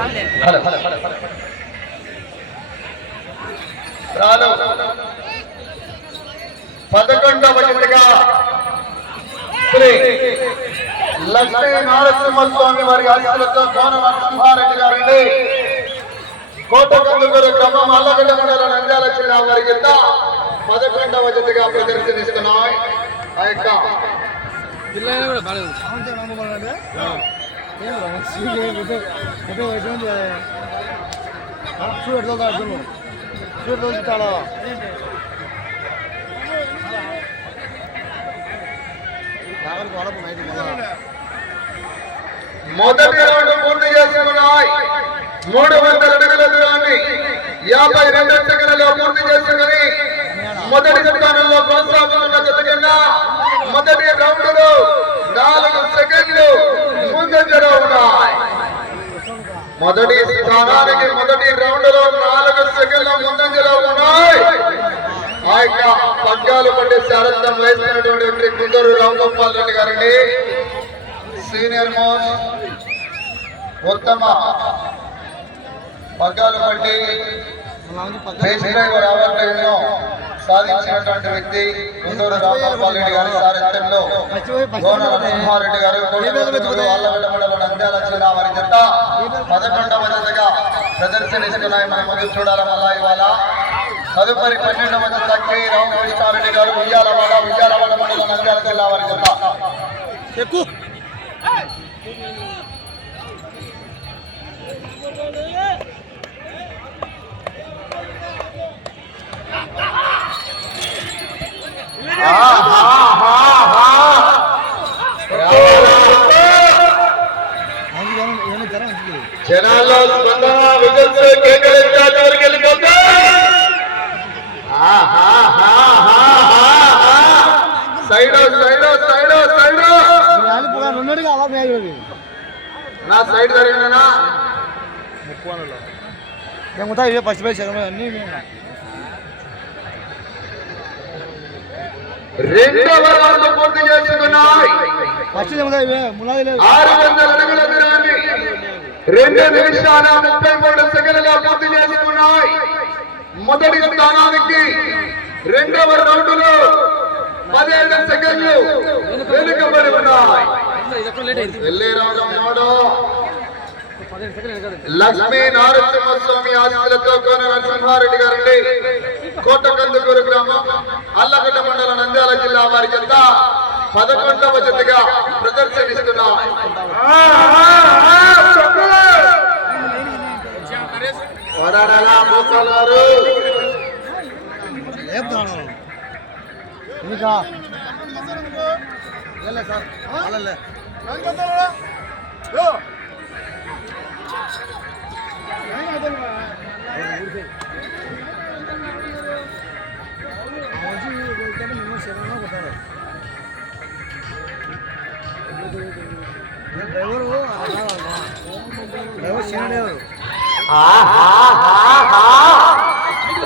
11వ జతగా శ్రీ లక్ష్మీ నరసింహస్వామి వారి ఆశీస్సులతో కోన నరసింహారెడ్డి గారండి కోటకందుకూరు గ్రామం అల్లగడ్డ మండలం నంద్యాల జిల్లా వారి కింద 11వ జతగా ప్రదర్శనిస్తున్నాయి. ఆ యొక్క మొదటి రౌండ్ పూర్తి చేసుకున్నాయి. 300 అడుగుల దూరాన్ని 52 సెకండ్లలో పూర్తి చేసుకుని మొదటి స్థానంలో కొనసాగుతున్న జత కన్నా మొదటి రౌండ్ లో 4 సెకండ్లు ముందంజలో ఉన్నాయి. మొదటి స్థానానికి మొదటి రౌండ్ లో 4 సెకండ్ల ముందంజలో ఉన్నాయి. ఆ యొక్క పగ్గాలు పట్టి శారదం వహిస్తున్నటువంటి వ్యక్తి కుందూరు రామగోపాల్ రెడ్డి గారండి. సీనియర్ మోస్ట్ ఉత్తమ పగ్గాలు పట్టి బేస్ డ్రైవర్ అవార్డులను సాధించినటువంటి వ్యక్తి కుందూరు రామగోపాల్ రెడ్డి గారి సారథ్యంలో గోన నరసింహారెడ్డి గారు ఆళ్లగడ్డ మండలం నంద్యాల జిల్లా వారి జత 11వ జతగా ప్రదర్శనిస్తున్నాయి. మనం ముందు చూడాలి. మళ్ళా ఇవాళ తదుపరి 12వ జత కె రామకృష్ణారెడ్డి గారు ఉయ్యాలవాడ మండలం నంద్యాల జిల్లా వారి జత. జనాల్లో స్పందన విజల్స్ కేకలించడానికి వెళ్ళిపోతాయి. సైడ్ నా సైడ్ జరిగినా ఫస్ట్ ప్రైజ్ అన్ని 2వ రౌండ్ పూర్తి చేసుకున్నాయి. 600 అడుగుల దూరాన్ని 2 నిమిషాల 33 సెకండ్లలో పూర్తి చేసుకున్నాయి. మొదటి స్థానానికి 2వ రౌండ్ లో 17 సెకండ్లు వెనుకబడి ఉన్నాయి. లక్ష్మీ నరసింహస్వామి ఆశీస్సులతో కోన నరసింహారెడ్డి గారండి కోటకందుకూరు గ్రామం అల్లగడ్డ మండలం నంద్యాల జిల్లా వారి జత 11వ జతగా ప్రదర్శనిస్తున్నారు.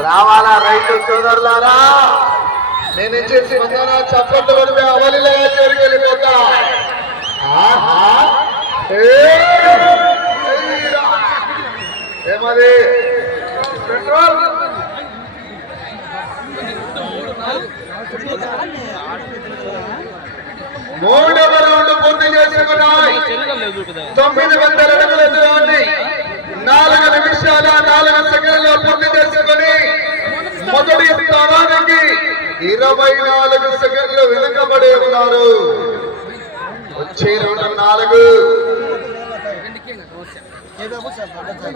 రావాలా రైతు సోదరులారా, నేను ఇచ్చేసి వందన చప్పట్లు వదిలి అవలిలో చివరికి వెళ్ళిపోతా. ఏమది పెట్రోల్ 3వ రౌండ్ పూర్తి చేసుకున్నాయి. 900 అడుగుల దూరాన్ని 4 నిమిషాల 4 సెకండ్లలో పూర్తి చేసుకుని మొదటి స్థానానికి 24 సెకండ్లు వెనుకబడి ఉన్నారు. వచ్చే రౌండ్ 4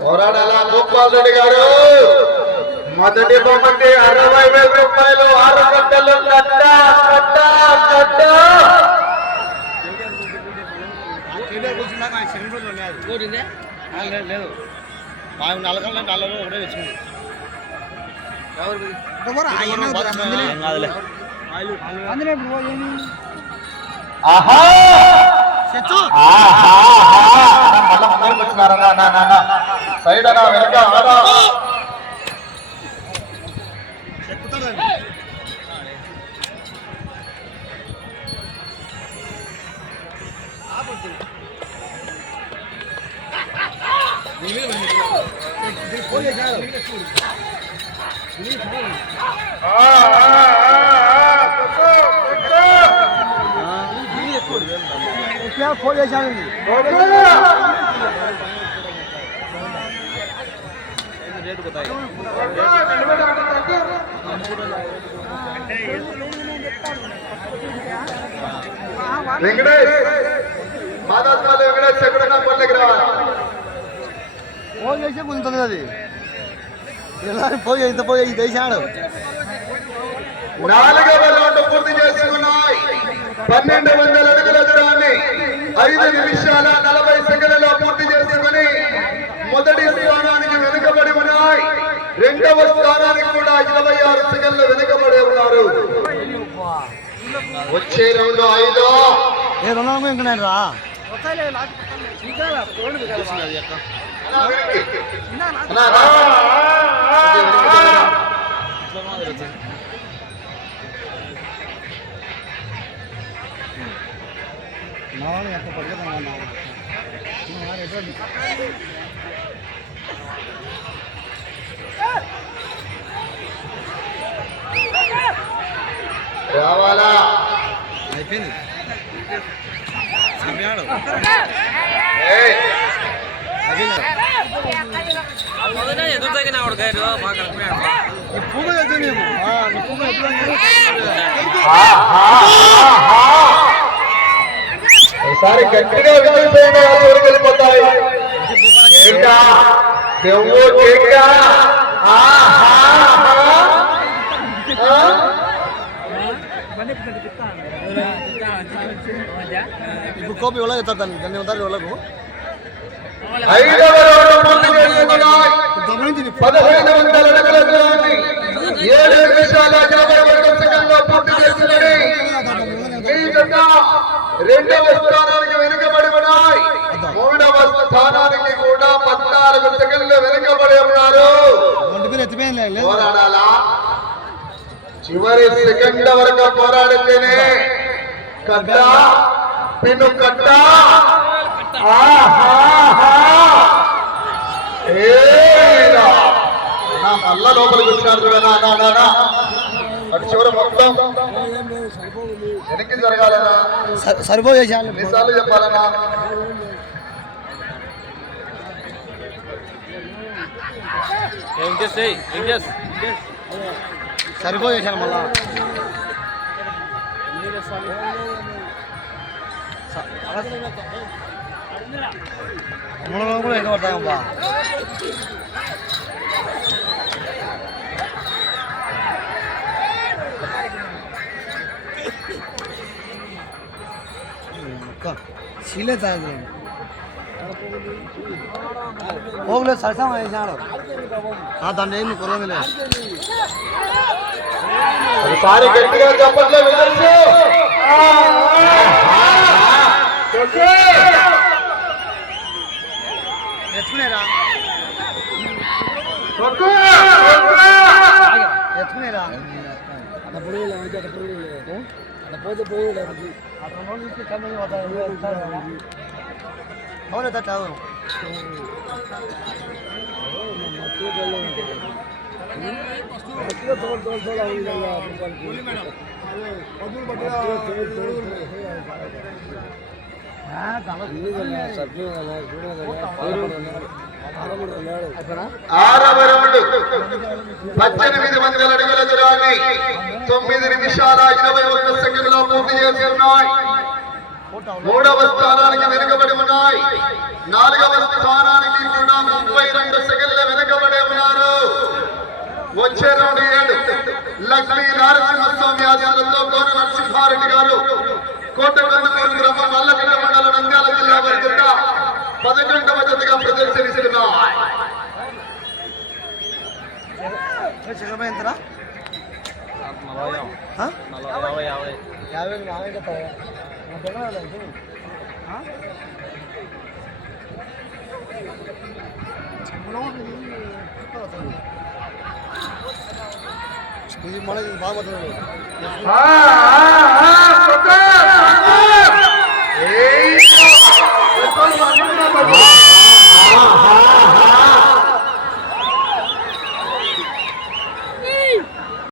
పోరాడాల గోపాల్ రెడ్డి గారు. మొదటి బొమ్మటి 60,000 రూపాయలు 6 గంటలు కట్ట. లేదు 4 గంటల 4 ఒకటే వచ్చింది. సైడ్ అనా వెనక ఫోన్ చేశాను రేటు కొత్తాయి వెంకటేష్ మాదాస్వామి వెంకటేష్ ఎక్కడన్నా పల్లెకి రావాలి. ఫోన్ చేసే కొంటుంది అది ఎలా పోయి ఇంత పోయి ఇది వేసాడు 4వ రౌండ్ పూర్తి చేసుకున్నాయి. 1200 అడుగుల దూరాన్ని 5 నిమిషాల 40 సెకండ్లలో పూర్తి చేసుకుని మొదటి స్థానానికి వెనుకబడి ఉన్నాయి. 2వ స్థానానికి కూడా 26 సెకండ్లు వెనుకబడి ఉన్నారు. వచ్చే రౌండ్ 5 ఏ రుణం ఇంకా రా రావాలా అయిపోయింది ఒకసారి గట్టిగా వినిపోయిన ఊరికి వెళ్ళిపోతాయి. ఇప్పుడు కోపి వాళ్ళకి ఎత్తారు దాన్ని దాన్ని ఉంటారు వాళ్ళకు 5వ రౌండ్ పూర్తి చేసుకున్నాయి. 1500 అడుగుల దూరాన్ని 7 నిమిషాల 21 సెకండ్లో పూర్తి చేసుకుని ఈ జత 2వ స్థానానికి వెనుకబడి ఉన్నాయి. 3వ స్థానానికి కూడా 14 సెకండ్లు వెనుకబడి ఉన్నారు. పోరాడాలా? చివరి సెకండ్ల వరకు పోరాడితేనే కట్ట పిన్ను కట్ట మళ్ళా లోపలికి వచ్చినారు అటు చివరి మొత్తం వెనక్కి జరగాలనా? సరిపోయేసాను ఎన్నిసార్లు చెప్పాలనా? సరిపోయేసాను మళ్ళా మనం కూడా ఎక్కడ పడతామబ్బా సీలే తాగు ಹೋಗ್ಲೇ ಸರಸ ಮಾಡಿಸಾಳು దాన్ని ఏమి కురవలే ఒకసారి గట్టిగా చప్పట్లు వినొచ్చు. ఎత్తుకునేరా ఎత్తుకునేరా పోతే పోయి అవును తట్టు అవును ఆరవ రౌండ్ 1800 అడుగుల దూరాన్ని 9 నిమిషాల 21 సెకండ్లో పూర్తి చేసుకున్నాయి. 3వ స్థానానికి వెనుకబడి ఉన్నాయి. 4వ స్థానానికి కూడా 32 సెకండ్ల వెనుకబడి ఉన్నారు. వచ్చే రౌండ్ 7 లక్ష్మీ నరసింహస్వామి ఆశీస్సులతో కోన నరసింహారెడ్డి గారు కోటకొండూరు గ్రామం నల్లగడ్డ మండలం నంద్యాల జిల్లా వారి జత 11వ జతగా ప్రదర్శనిస్తున్నాయి. ఎంతరా 50 మన బాగా